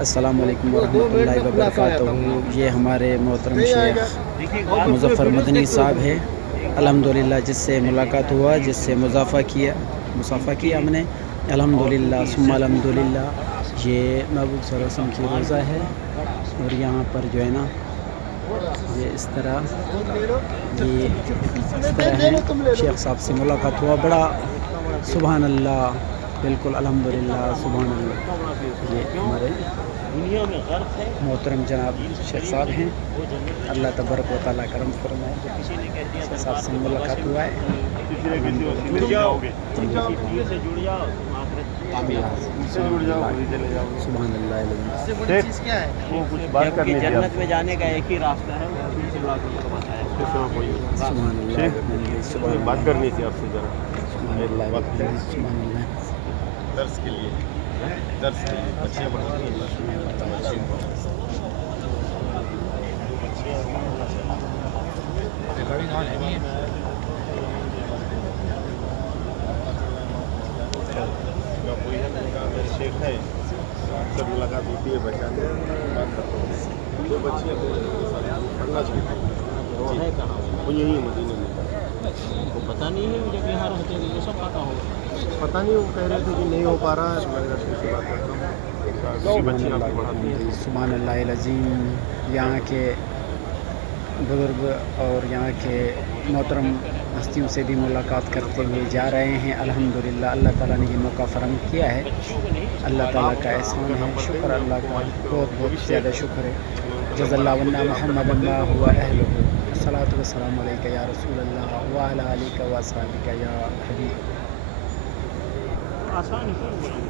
السلام علیکم ورحمۃ اللہ وبرکاتہ۔ یہ ہمارے محترم شیخ مظفر مدنی صاحب ہے، الحمدللہ، جس سے ملاقات ہوا، جس سے مصافحہ کیا ہم نے، الحمدللہ ثم الحمدللہ۔ یہ محبوب صلی اللہ علیہ وسلم کی روزہ ہے، اور یہاں پر جو ہے نا یہ اس طرح ہے، شیخ صاحب سے ملاقات ہوا، بڑا سبحان اللہ، بالکل الحمدللہ سبحان اللہ۔ یہ ہمارے محترم جناب شیخ صاحب ہیں، اللہ تبارک و تعالیٰ کرم فرمائے۔ شیخ صاحب سے ملاقات ہوا ہے، سبحان اللہ۔ جنت میں جانے کا ایک ہی راستہ ہے، سبحان اللہ، بات کرنی تھی آپ سے ذرا سبحان اللہ۔ درس کے لیے بچیاں پڑھتی ہیں۔ کوئی ہے میرے شیخ ہے، سب ملاقات ہوتی ہے، بچہ بات کرتا ہوں، دو بچیاں پڑھنا چاہتی ہیں، وہ یہی ہے مدینے میں۔ کو پتہ نہیں ہے جب یہاں رہتے ہیں یہ سب پتہ ہوگا، پتہ نہیں، وہ کہہ رہے تھے کہ نہیں ہو پا رہا ہے، تو میں نے شیخ سے بات کرتا ہوں، بچیاں آپ کو پڑھاتی ہیں۔ سبحان اللہ العظیم۔ یہاں کے بزرگ اور یہاں کے محترم ہستیوں سے بھی ملاقات کرتے ہوئے جا رہے ہیں، الحمدللہ۔ اللہ تعالیٰ نے یہ موقع فراہم کیا ہے، اللہ تعالیٰ کا احسان ہے، شکر اللہ کا، بہت بہت زیادہ شکر ہے۔ جزا اللہ عنا محمد ما ہوا اہلہ، الصلاۃ والسلام علیک یا رسول اللہ وعلی آلک و اصحابک یا حبیب۔ آسان ہے۔